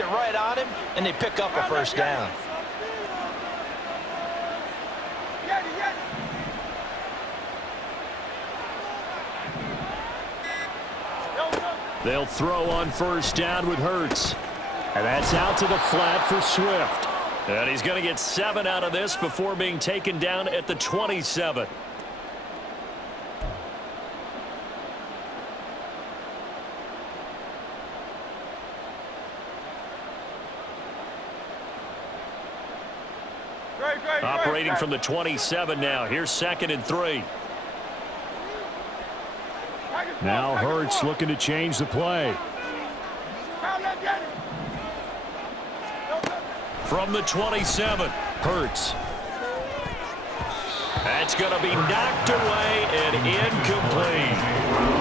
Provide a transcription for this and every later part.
it right on him, and they pick up a first down. They'll throw on first down with Hurts. And that's out to the flat for Swift. And he's going to get 7 out of this before being taken down at the 27. Operating from the 27 now. Here's 2nd and 3. Now Hurts looking to change the play. From the 27, Hurts. That's going to be knocked away and incomplete.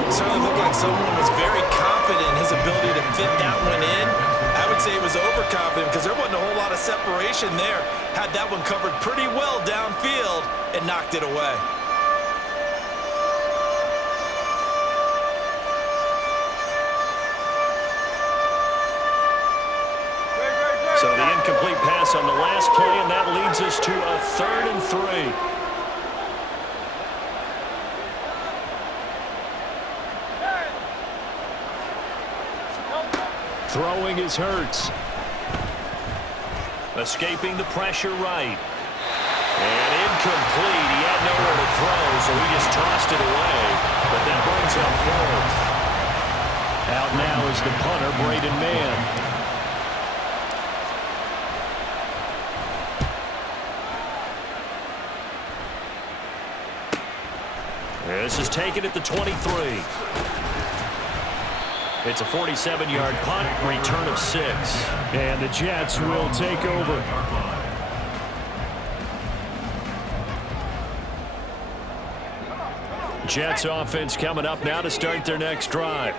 It certainly looked like someone was very confident in his ability to fit that one in. I would say he was overconfident because there wasn't a whole lot of separation there. Had that one covered pretty well downfield and knocked it away. So the incomplete pass on the last play, and that leads us to a 3rd and 3. Throwing is Hurts. Escaping the pressure right. And incomplete. He had nowhere to throw, so he just tossed it away. But that brings up 4th. Out now is the punter, Braden Mann. This is taken at the 23. It's a 47-yard punt, return of 6. And the Jets will take over. Jets offense coming up now to start their next drive.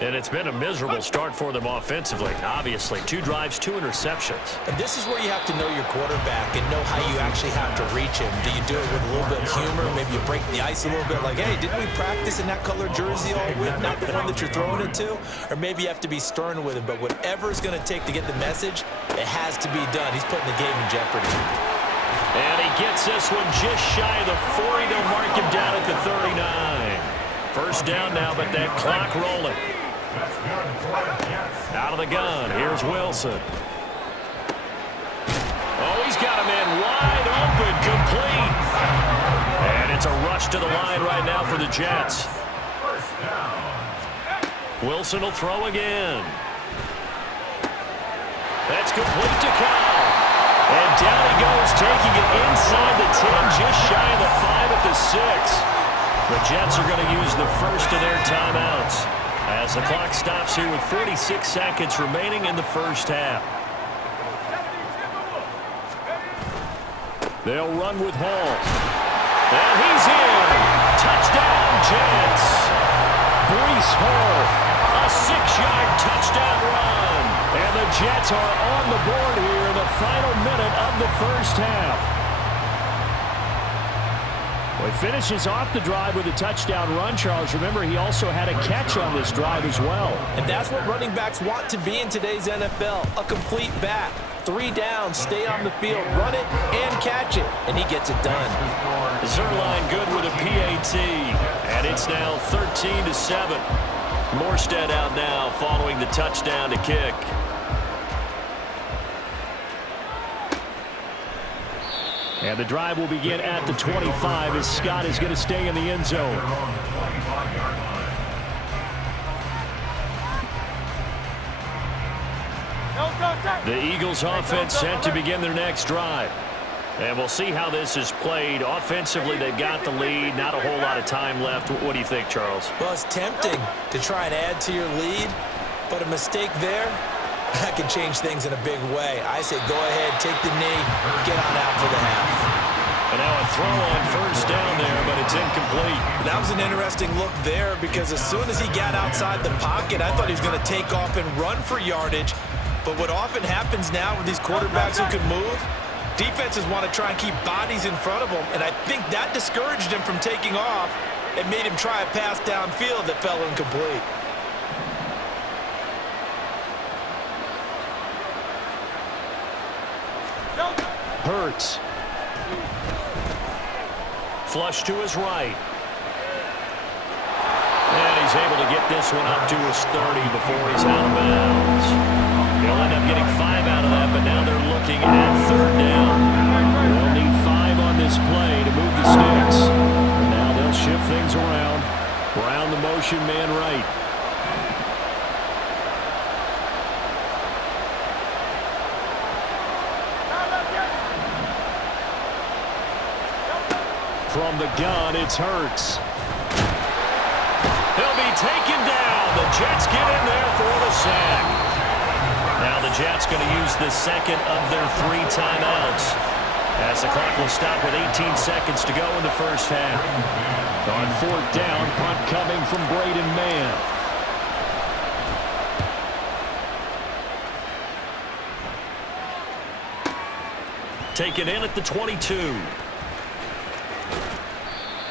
And it's been a miserable start for them offensively. Obviously, 2 drives, 2 interceptions. And this is where you have to know your quarterback and know how you actually have to reach him. Do you do it with a little bit of humor? Maybe you break the ice a little bit like, hey, didn't we practice in that color jersey all week? Not the one that you're throwing it to? Or maybe you have to be stern with him. But whatever it's going to take to get the message, it has to be done. He's putting the game in jeopardy. And he gets this one just shy of the 40. They'll mark him down at the 39. First down now, but that clock rolling. Out of the gun, here's Wilson. Oh, he's got a man wide open, complete. And it's a rush to the line right now for the Jets. Wilson will throw again. That's complete to Kyle. And down he goes, taking it inside the 10, just shy of the 5 at the 6. The Jets are going to use the first of their timeouts as the clock stops here with 46 seconds remaining in the first half. They'll run with Hall. And he's in. Touchdown, Jets. Breece Hall, a 6-yard touchdown run. And the Jets are on the board here in the final minute of the first half. Well, he finishes off the drive with a touchdown run, Charles. Remember, he also had a catch on this drive as well. And that's what running backs want to be in today's NFL, a complete back. 3 downs, stay on the field, run it, and catch it. And he gets it done. Zerline good with a PAT. And it's now 13-7. Morstead out now following the touchdown to kick. And the drive will begin at the 25 as Scott is going to stay in the end zone. The Eagles offense set to begin their next drive. And we'll see how this is played. Offensively, they've got the lead. Not a whole lot of time left. What do you think, Charles? Well, it's tempting to try and add to your lead, but a mistake there, that can change things in a big way. I say go ahead, take the knee, get on out for the half. And now a throw on first down there, but it's incomplete. That was an interesting look there because as soon as he got outside the pocket, I thought he was going to take off and run for yardage. But what often happens now with these quarterbacks who can move, defenses want to try and keep bodies in front of them, and I think that discouraged him from taking off and made him try a pass downfield that fell incomplete. Hurts. Flush to his right. And he's able to get this one up to his 30 before he's out of bounds. He'll end up getting 5 out of that, but now they're looking at 3rd down. They'll need 5 on this play to move the sticks. And now they'll shift things around. Brown the motion man right. From the gun, it's Hurts. He'll be taken down. The Jets get in there for the sack. Now the Jets going to use the second of their 3 timeouts, as the clock will stop with 18 seconds to go in the first half. On 4th down, punt coming from Braden Mann. Taken in at the 22.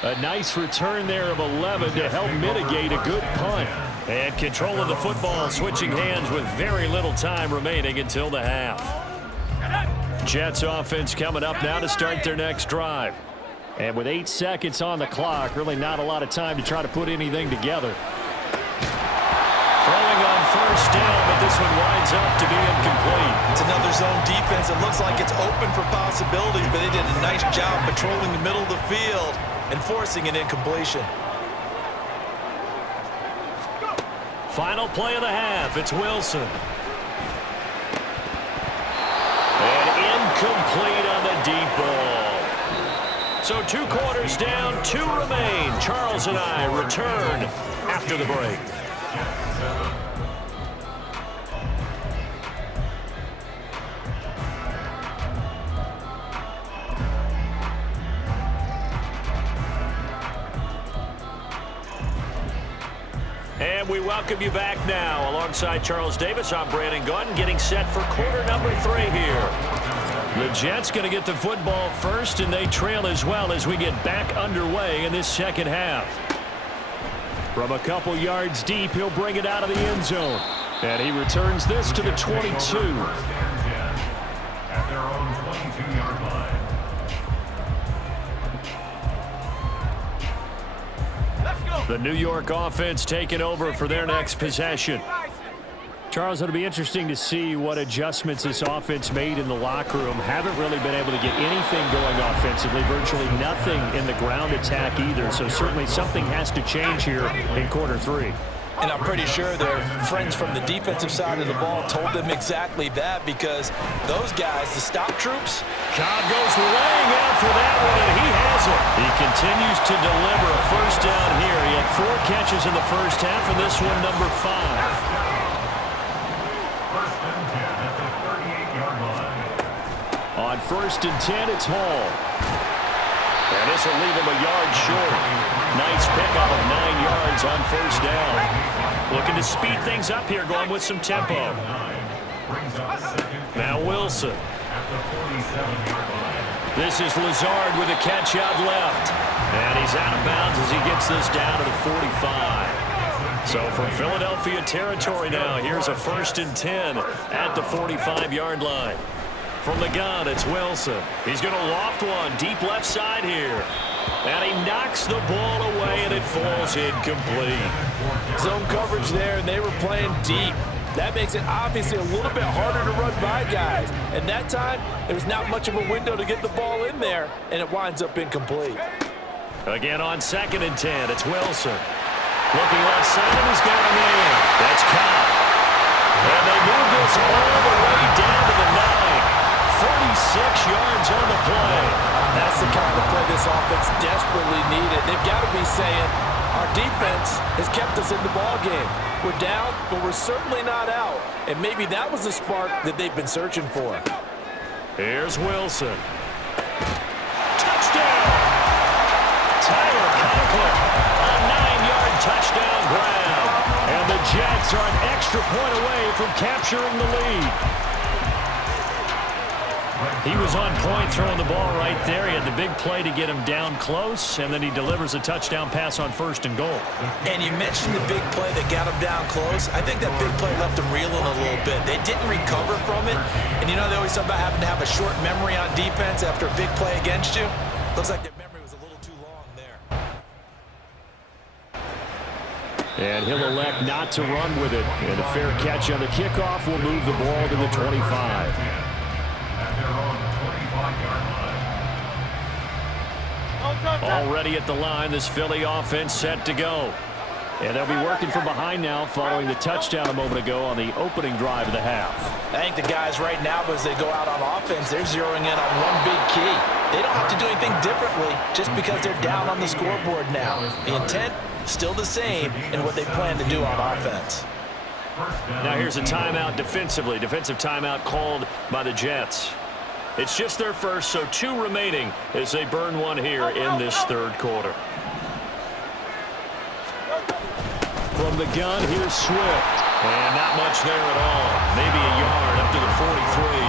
A nice return there of 11 to help mitigate a good punt. And control of the football switching hands with very little time remaining until the half. Jets offense coming up now to start their next drive. And with 8 seconds on the clock, really not a lot of time to try to put anything together. Throwing on 1st down, but this one winds up to be incomplete. It's another zone defense. It looks like it's open for possibilities, but they did a nice job patrolling the middle of the field and forcing an incompletion. Final play of the half. It's Wilson. And incomplete on the deep ball. So 2 quarters down, 2 remain. Charles and I return after the break. And we welcome you back now. Alongside Charles Davis, I'm Brandon Gunn, getting set for quarter number 3 here. The Jets going to get the football first, and they trail as well as we get back underway in this second half. From a couple yards deep, he'll bring it out of the end zone. And he returns this to the 22. At their own 22-yard line. The New York offense taking over for their next possession. Charles, it'll be interesting to see what adjustments this offense made in the locker room. Haven't really been able to get anything going offensively, virtually nothing in the ground attack either. So certainly something has to change here in quarter 3. And I'm pretty sure their friends from the defensive side of the ball told them exactly that, because those guys, the stop troops. Cobb goes laying out for that one, and he has it. He continues to deliver a first down here. He had 4 catches in the first half, and this one number 5. First and 10 at the 38-yard line. On 1st and 10, it's Hall. And this will leave him a yard short. Nice pickup of 9 yards on first down. Looking to speed things up here, going with some tempo. Now Wilson. This is Lazard with a catch out left. And he's out of bounds as he gets this down to the 45. So from Philadelphia territory now, here's a 1st and 10 at the 45-yard line. From the gun, it's Wilson. He's going to loft one deep left side here. And he knocks the ball away, and it falls incomplete. Zone coverage there, and they were playing deep. That makes it obviously a little bit harder to run by guys. And that time, there was not much of a window to get the ball in there, and it winds up incomplete. Again on 2nd and 10, it's Wilson. Looking left side, and he's got a man. That's Cobb. And they move this all the way down to the 9. 46 yards on the play. That's the kind of play this offense desperately needed. They've got to be saying, our defense has kept us in the ball game. We're down, but we're certainly not out. And maybe that was the spark that they've been searching for. Here's Wilson. Touchdown! Tyler Conklin, a 9-yard touchdown grab. And the Jets are an extra point away from capturing the lead. He was on point throwing the ball right there. He had the big play to get him down close, and then he delivers a touchdown pass on 1st and goal. And you mentioned the big play that got him down close. I think that big play left him reeling a little bit. They didn't recover from it. And you know they always talk about having to have a short memory on defense after a big play against you. Looks like their memory was a little too long there. And he'll elect not to run with it. And a fair catch on the kickoff will move the ball to the 25. Already at the line, this Philly offense set to go. And they'll be working from behind now following the touchdown a moment ago on the opening drive of the half. I think the guys right now, as they go out on offense, they're zeroing in on one big key. They don't have to do anything differently just because they're down on the scoreboard now. The intent, still the same in what they plan to do on offense. Now here's a timeout defensively. Defensive timeout called by the Jets. It's just their first, so 2 remaining as they burn one here in this 3rd quarter. From the gun, here's Swift. And not much there at all. Maybe a yard up to the 43.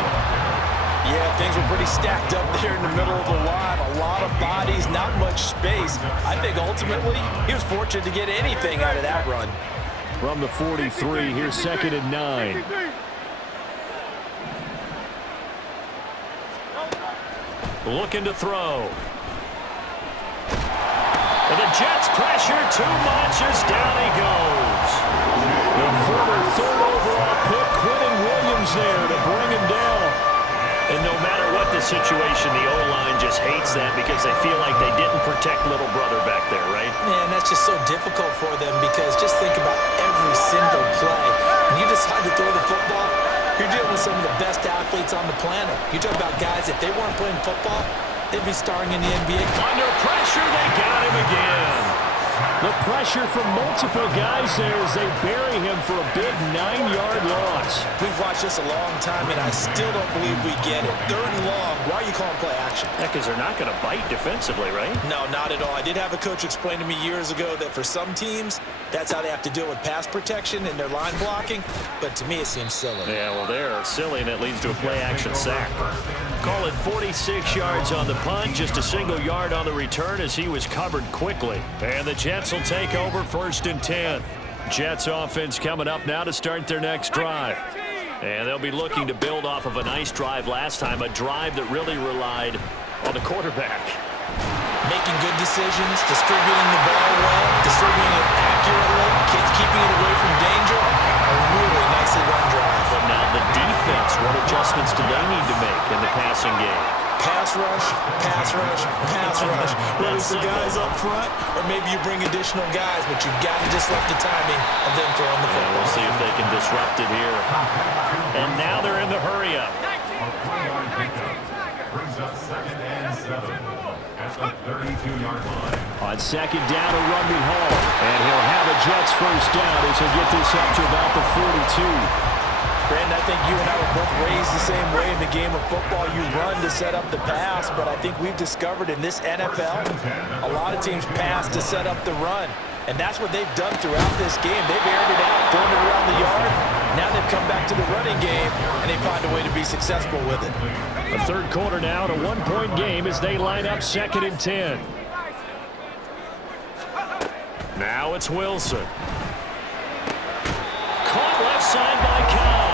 Yeah, things were pretty stacked up there in the middle of the line. A lot of bodies, not much space. I think ultimately he was fortunate to get anything out of that run. From the 43, here's 2nd and 9. Looking to throw. And the Jets pressure too much as down he goes. The former 3rd overall pick, Quentin Williams there to bring him down. And no matter what the situation, the O-line just hates that because they feel like they didn't protect little brother back there, right? Man, that's just so difficult for them because just think about every single play. When you decide to throw the football, you're dealing with some of the best athletes on the planet. You talk about guys, if they weren't playing football, they'd be starring in the NBA. Under pressure, they got him again. The pressure from multiple guys there as they bury him for a big 9-yard loss. We've watched this a long time, and I still don't believe we get it. 3rd and long, why are you calling play action? Yeah, because they're not going to bite defensively, right? No, not at all. I did have a coach explain to me years ago that for some teams, that's how they have to deal with pass protection and their line blocking. But to me, it seems silly. Yeah, well, they're silly, and it leads to a play-action sack. Call it 46 yards on the punt, just a single yard on the return as he was covered quickly. And the Jets will take over 1st and 10. Jets offense coming up now to start their next drive. And they'll be looking to build off of a nice drive last time, a drive that really relied on the quarterback. Making good decisions, distributing the ball well, distributing it accurately, keeping it away from danger. A really nicely run drive. But now the defense, what adjustments do they need to make in the passing game? Pass rush, pass rush, pass rush. Whether it's the guys up front or maybe you bring additional guys, but you've got to disrupt the timing of them throwing the football. We'll see if they can disrupt it here. And now they're in the hurry-up. Brings up 2nd and 7 at the 32-yard line. On 2nd down, a run with Hall. And he'll have a Jets 1st down as he'll get this up to about the 42. Brandon, I think you and I were both raised the same way in the game of football. You run to set up the pass, but I think we've discovered in this NFL, a lot of teams pass to set up the run. And that's what they've done throughout this game. They've aired it out, thrown it around the yard. Now they've come back to the running game, and they find a way to be successful with it. A 3rd quarter now, a 1-point game as they line up 2nd and 10. Now it's Wilson. Caught left side by Cobb.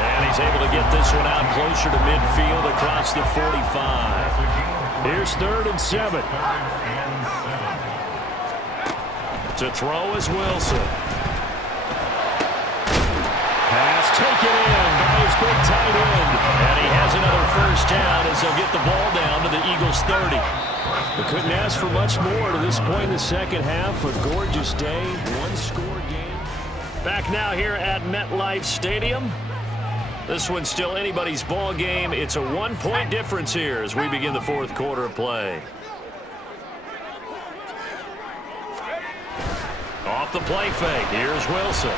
And he's able to get this one out closer to midfield across the 45. Here's 3rd and 7. To throw is Wilson. Pass taken in by his big tight end. And he has another 1st down as they'll get the ball down to the Eagles 30. They couldn't ask for much more to this point in the 2nd half. A gorgeous day, 1-score game. Back now here at MetLife Stadium. This one's still anybody's ball game. It's a 1-point difference here as we begin the 4th quarter of play. Off the play fake, here's Wilson. A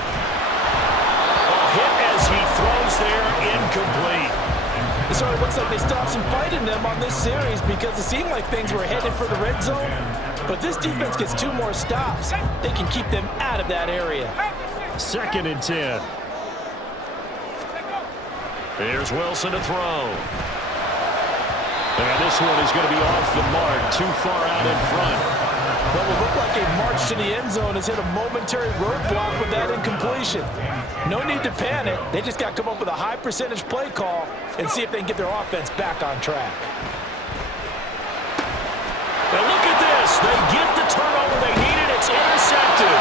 hit as he throws there, incomplete. So it looks like they stopped some fight in them on this series because it seemed like things were headed for the red zone. But this defense gets 2 more stops. They can keep them out of that area. 2nd and 10. Here's Wilson to throw. And this one is going to be off the mark, too far out in front. Well, it looked like a march to the end zone has hit a momentary roadblock with that incompletion. No need to panic. They just got to come up with a high percentage play call and see if they can get their offense back on track. And look at this. They get the turnover they needed. It's intercepted.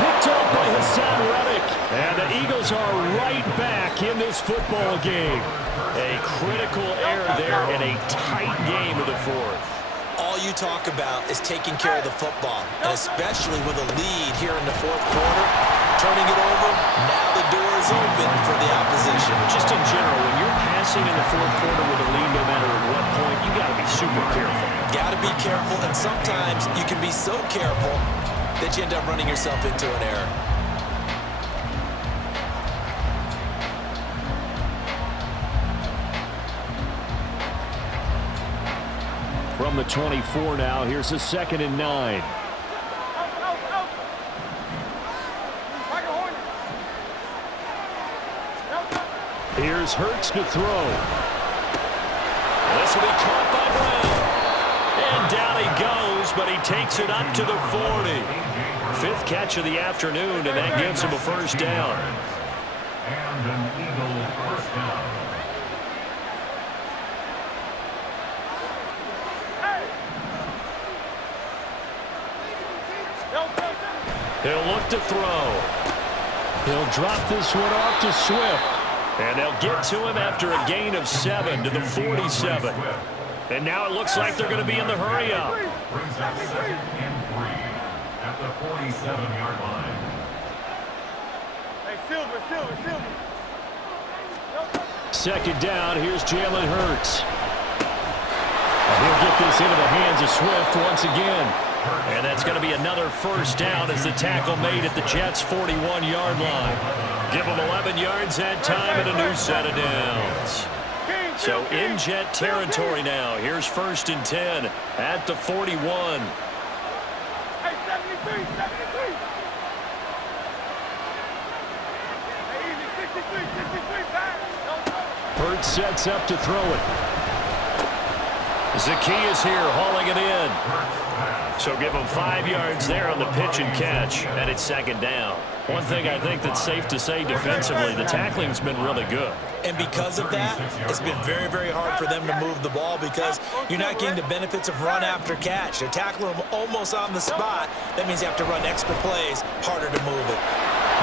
Picked off by Hassan Reddick. And the Eagles are right back in this football game. A critical error there in a tight game of the fourth. All you talk about is taking care of the football, and especially with a lead here in the fourth quarter, turning it over, now the door is open for the opposition. Just in general, when you're passing in the fourth quarter with a lead, no matter at what point, you got to be super careful. Got to be careful, and sometimes you can be so careful that you end up running yourself into an error. From the 24 now, here's a 2nd and 9. Here's Hurts to throw. This will be caught by Brown. And down he goes, but he takes it up to the 40. 5th catch of the afternoon, and that gives him a first down. And an Eagle first down. He'll look to throw. He'll drop this one off to Swift. And they'll get to him after a gain of 7 to the 47. And now it looks like they're going to be in the hurry-up. Brings up 2nd and 3 at the 47-yard line. Hey, Silver. 2nd down, here's Jalen Hurts. He'll get this into the hands of Swift once again. And that's going to be another first down as the tackle made at the Jets' 41-yard line. Give them 11 yards that time and a new set of downs. So in Jet territory now. Here's 1st and 10 at the 41. Hey, 73. Hey, easy, 63, pass. Hurts sets up to throw it. Zacchaeus here hauling it in. So give him 5 yards there on the pitch and catch, and it's 2nd down. One thing I think that's safe to say defensively, the tackling's been really good. And because of that, it's been very, very hard for them to move the ball because you're not getting the benefits of run after catch. They're tackling them almost on the spot. That means you have to run extra plays, harder to move it.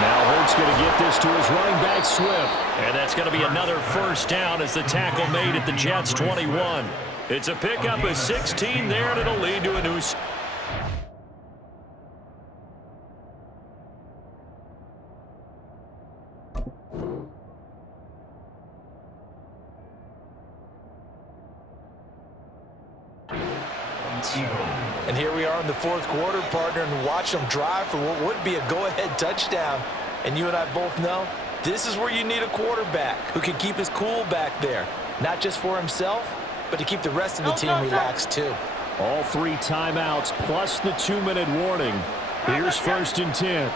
Now Hurts going to get this to his running back, Swift. And that's going to be another first down as the tackle made at the Jets' 21. It's a pickup of 16 there, and it'll lead to a new... And here we are in the fourth quarter, partner, and watch them drive for what would be a go-ahead touchdown. And you and I both know this is where you need a quarterback who can keep his cool back there, not just for himself, but to keep the rest of the team relaxed too. All 3 timeouts plus the 2-minute warning. Here's 1st and 10.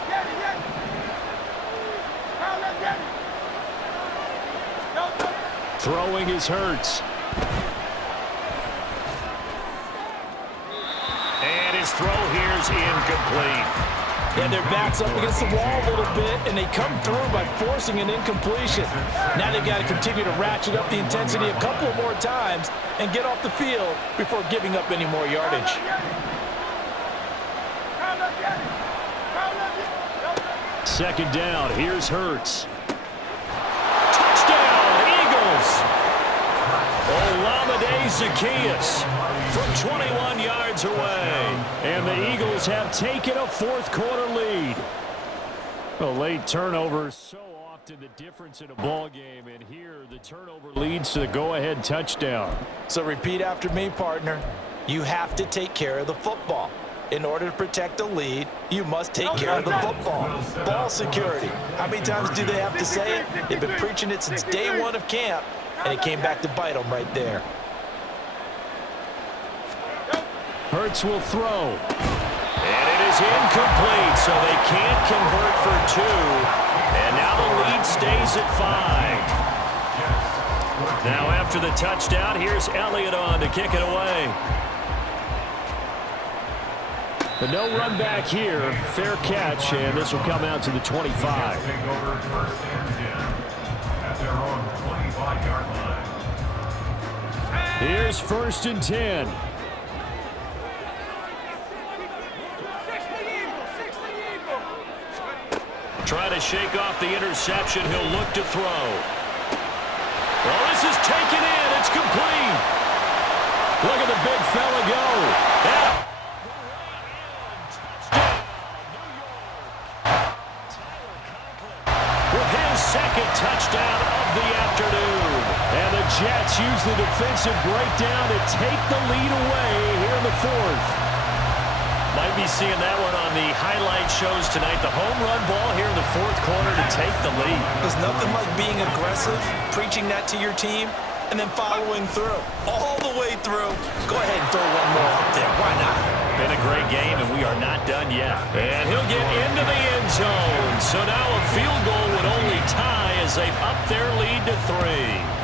Throwing is Hurts. And his throw here's incomplete. Yeah, their back's up against the wall a little bit, and they come through by forcing an incompletion. Now they've got to continue to ratchet up the intensity a couple more times and get off the field before giving up any more yardage. 2nd down, here's Hurts. Touchdown, Eagles! Olamide Zacchaeus from 21 yards away. And the Eagles have taken a fourth quarter lead. A late turnover, so often the difference in a ball game, and here the turnover leads to the go-ahead touchdown. So repeat after me, partner. You have to take care of the football. In order to protect the lead, you must take care of the football. Ball security. How many times do they have to say it? They've been preaching it since day one of camp, and it came back to bite them right there. Hurts will throw. And it is incomplete, so they can't convert for 2. And now the lead stays at 5. Now after the touchdown, here's Elliott on to kick it away. But no run back here. Fair catch, and this will come out to the 25. Take over first and 10 at their own 25-yard line. Here's first and 10. Trying to shake off the interception. He'll look to throw. Well, this is taken in. It's complete. Look at the big fella go. Yeah. With his second touchdown of the afternoon. And the Jets use the defensive breakdown to take the lead away here in the fourth. Might be seeing that one on the highlight shows tonight. The home run ball here in the fourth quarter to take the lead. There's nothing like being aggressive, preaching that to your team, and then following through. All the way through. Go ahead and throw one more up there. Why not? Been a great game, and we are not done yet. And he'll get into the end zone. So now a field goal would only tie as they've upped their lead to 3.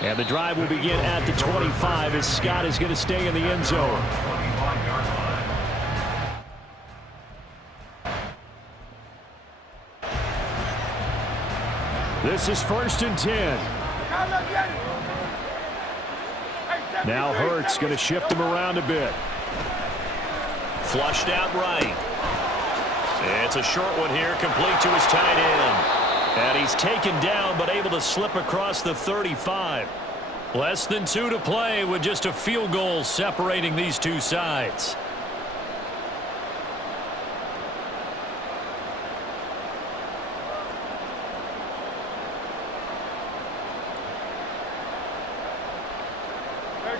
And the drive will begin at the 25 as Scott is going to stay in the end zone. This is first and 10. Now Hurts going to shift him around a bit. Flushed out right. It's a short one here, complete to his tight end. And he's taken down, but able to slip across the 35. Less than 2 to play with just a field goal separating these two sides.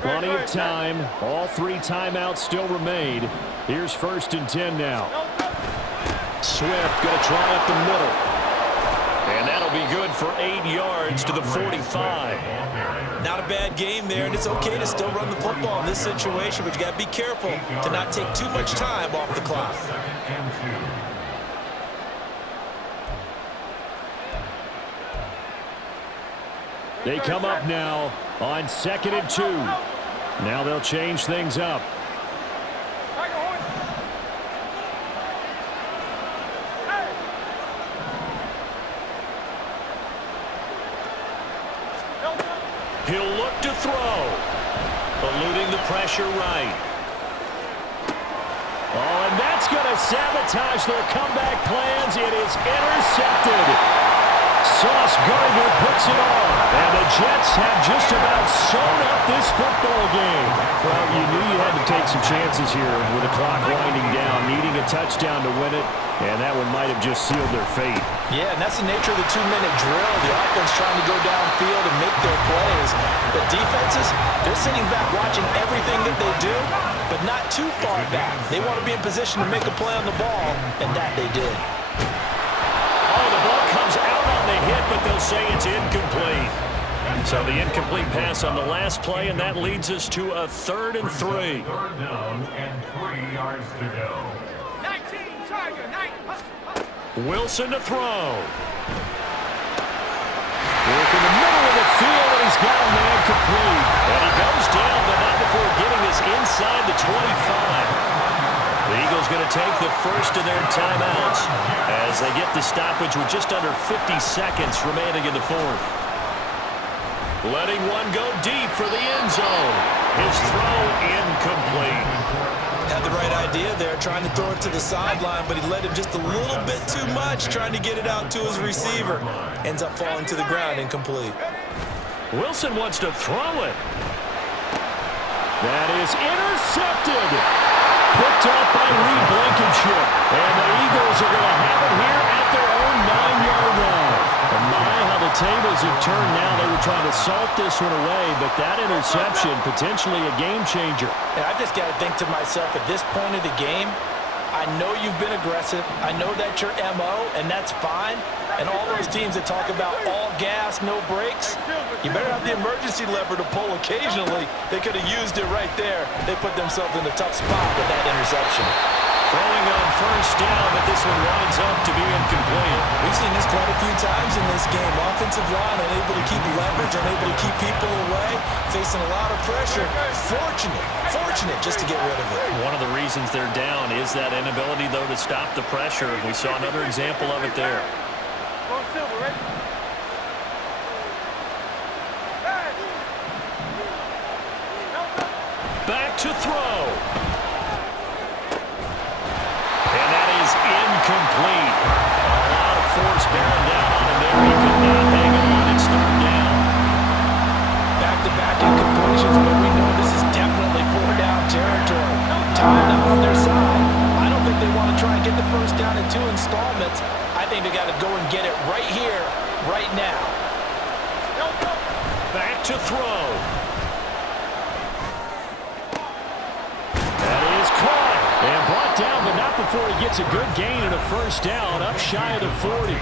Plenty of time. All 3 timeouts still remain. Here's first and 10 now. Swift going to try up the middle. And that'll be good for 8 yards to the 45. Not a bad game there, and it's okay to still run the football in this situation, but you got to be careful to not take too much time off the clock. They come up now on 2nd and 2. Now they'll change things up. He'll look to throw. Eluding the pressure right. Oh, and that's going to sabotage their comeback plans. It is intercepted. Sauce Gardner puts it off. And the Jets have just about sewn up this football game. Well, you knew you had to take some chances here with the clock winding down, needing a touchdown to win it. And that one might have just sealed their fate. Yeah, and that's the nature of the 2-minute drill. The offense trying to go downfield and make their plays. The defenses, they're sitting back watching everything that they do, but not too far back. They want to be in position to make a play on the ball, and that they did. Oh, the ball comes out on the hit, but they'll say it's incomplete. So the incomplete pass on the last play, and that leads us to a 3rd and 3. 3rd down and 3 yards to go. Wilson to throw. Work in the middle of the field, and he's got a man complete. And he goes down, but not before getting this inside the 25. The Eagles going to take the first of their timeouts as they get the stoppage with just under 50 seconds remaining in the fourth. Letting one go deep for the end zone. His throw incomplete. Had the right idea there, trying to throw it to the sideline, but he led him just a little bit too much, trying to get it out to his receiver. Ends up falling to the ground, incomplete. Wilson wants to throw it. That is intercepted. Picked up by Reed Blankenship. And the Eagles are going to have it here at their own 9-yard line. And my, how the tables have turned now. They were trying to salt this one away, but that interception, potentially a game changer. And I just got to think to myself, at this point of the game, I know you've been aggressive. I know that's your MO, and that's fine. And all those teams that talk about all gas, no brakes, you better have the emergency lever to pull occasionally. They could have used it right there. They put themselves in a tough spot with that interception. Throwing on first down, but this one winds up to be incomplete. We've seen this few times in this game. Offensive line unable to keep leverage, unable to keep people away, facing a lot of pressure. Fortunate just to get rid of it. One of the reasons they're down is that inability, though, to stop the pressure. We saw another example of it there. Go Silver, ready? Back to throw. And that is incomplete. A lot of force bearing down on him there. He could not hang on. It's third down. Back-to-back incompletions, but we know this is definitely four-down territory. Time out on their side. I don't think they want to try and get the first down in 2 installments. I think they got to go and get it right here, right now. Back to throw. That is caught and brought down, but not before he gets a good gain and a first down up shy of the 40.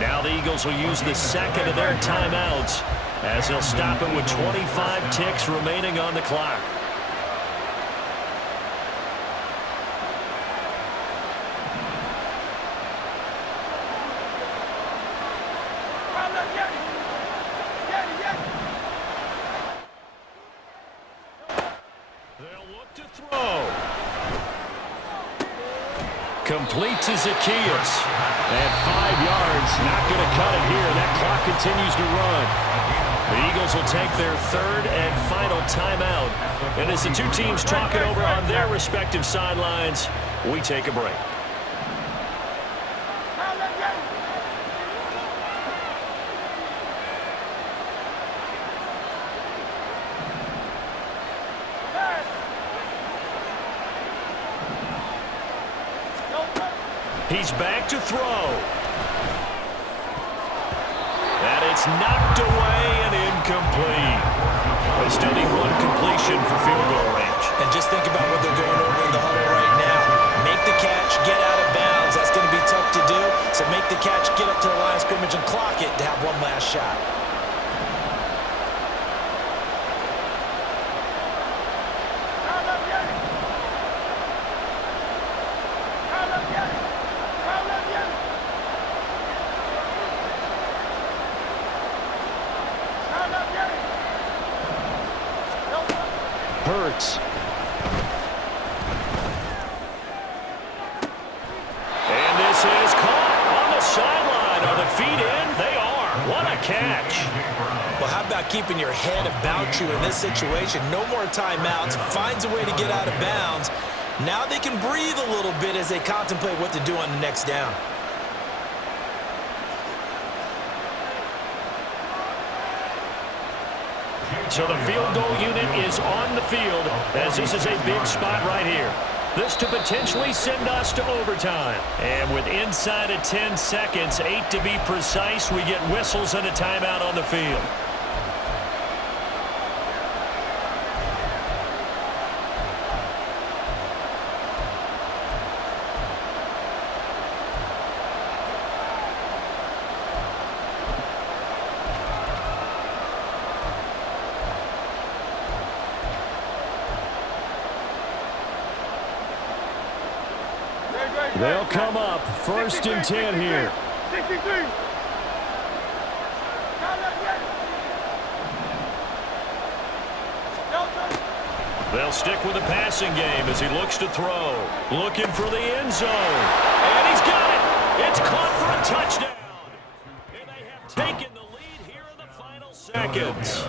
Now the Eagles will use the second of their timeouts as they'll stop it with 25 ticks remaining on the clock. They'll look to throw. Complete to Zacchaeus. And 5 yards. Not going to cut it here. That clock continues to run. The Eagles will take their third and final timeout. And as the two teams talk it over on their respective sidelines, we take a break. He's back to throw. And it's knocked away and incomplete. They still need one completion for field goal range. And just think about what they're going over in the huddle right now. Make the catch, get out of bounds. That's going to be tough to do. So make the catch, get up to the line of scrimmage, and clock it to have one last shot. Hurts. And this is caught on the sideline. Are the feet in? They are. What a catch. Well, how about keeping your head about you in this situation? No more timeouts. Finds a way to get out of bounds. Now they can breathe a little bit as they contemplate what to do on the next down. So the field goal unit is on the field as this is a big spot right here. This to potentially send us to overtime. And with inside of 10 seconds, 8 to be precise, we get whistles and a timeout on the field. They'll come up first and 10 here. 63. They'll stick with the passing game as he looks to throw. Looking for the end zone. And he's got it. It's caught for a touchdown. And they have taken the lead here in the final seconds.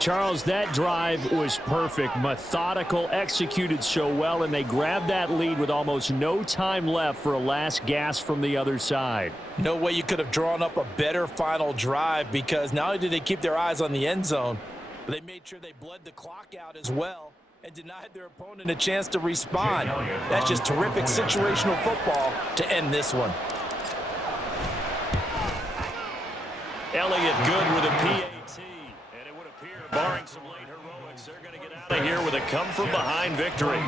Charles, that drive was perfect, methodical, executed so well, and they grabbed that lead with almost no time left for a last gasp from the other side. No way you could have drawn up a better final drive, because not only did they keep their eyes on the end zone, but they made sure they bled the clock out as well and denied their opponent a chance to respond. That's just terrific situational football to end this one. Elliott good with a PAT. Barring some late heroics, they're going to get out of here with a come-from-behind victory.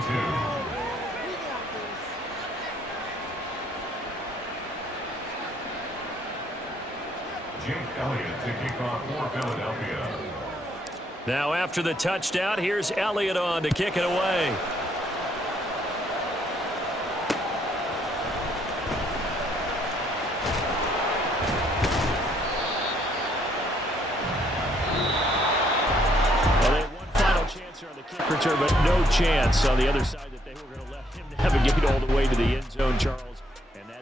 Jake Elliott to kick off for Philadelphia. Now after the touchdown, here's Elliott on to kick it away. counter, but no chance on the other side that they were going to let him navigate all the way to the end zone, Charles.